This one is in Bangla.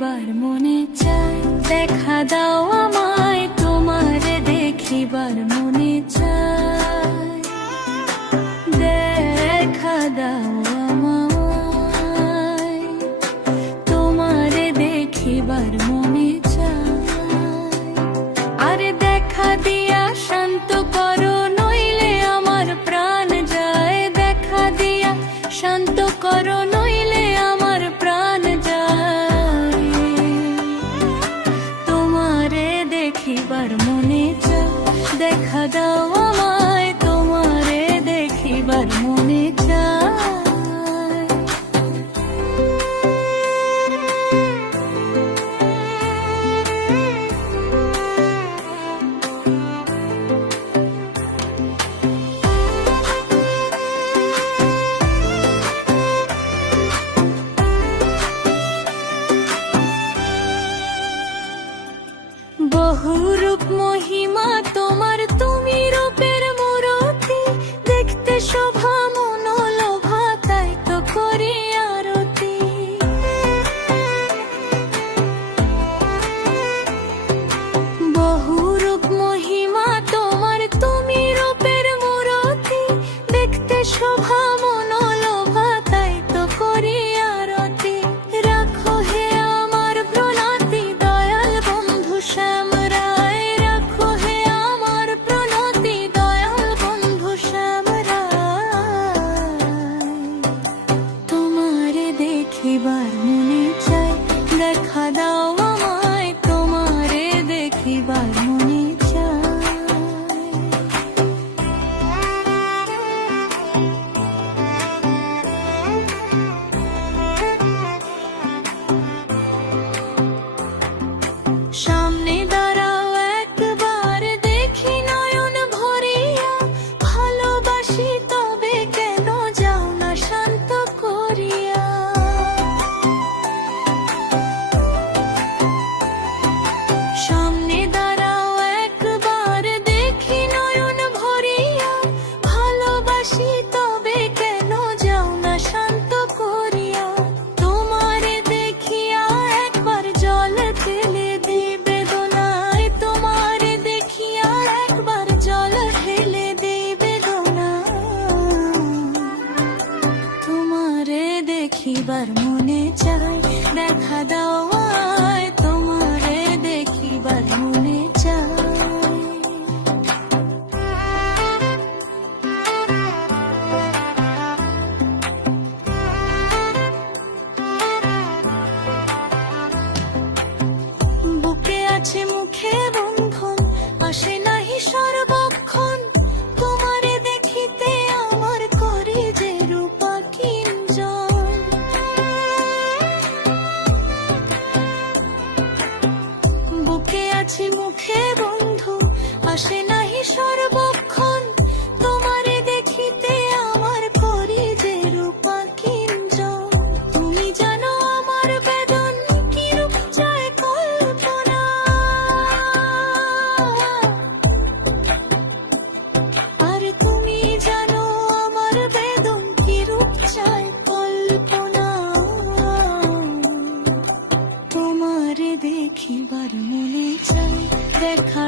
দেখিবার মনে চায়, দেখা দাও আমায় তোমারে দেখিবার মনে চায়, দেখা দাও আমায় তোমারে দেখিবার মনে চায়। আরে দেখা দিয়া শান্ত করো নইলে আমার প্রাণ যায়, দেখা দিয়া শান্ত করো নইলে আমার প্রাণ যায়, তোমারে দেখিবার মনে চায়, দেখা দাও আমায় তোমারে দেখিবার মনে চায়। বহুরূপ মহিমা তোমার, তুমি রূপের মূরতি, দেখতে শোভা মনোলোভা, তাই তো করি আরতি। বহুরূপ মহিমা তোমার, তুমি রূপের মূরতি, দেখতে শোভা মনোলোভা, তাই তো করি আরতি। রাখো হে আমার প্রণতি দয়াল বন্ধু শ্যাম রায়, রাখো হে আমার প্রণতি দয়াল বন্ধু শ্যাম রায়, তোমারে দেখিবার মনে চায়, দেখা দাও আমায় তোমারে দেখিবার মনে চায়। সামনে দাঁড়াও একবার দেখি নয়ন ভরিয়া, ভালোবাসি তবে কেন যাও না শান্ত করিয়া। সামনে দাঁড়াও একবার দেখি নয়ন ভরিয়া, ভালোবাসি তবে কেন যাও না শান্ত করিয়া। তোমারে দেখিয়া একবার জল ফেলে দিবে দোনায়, তোমারে দেখিয়া একবার জল ফেলে দিবে দোনায়, তোমারে দেখিবার মনে চায়, দেখা দাও আমায় তোমারে দেখিবার মনে চায়। বুকে আছে মুখে বন্ধন, আসে নাহি সর্বক্ষণ, তোমারে দেখিতে আমার করি যে রূপা কিঞ্জন। বুকে আছে মুখে বন্ধু, আসে নাহি সর্বক্ষণ, তোমারে দেখিতে আমার করি যে রূপা কিঞ্জন। তুমি জানো আমার বেদন কি রূপ চায় কল্পনা, আর তুমি জানো আমার বেদন কি রূপ চায় কল্পনা, তোমারে দেখিবার মনে চায়, দেখা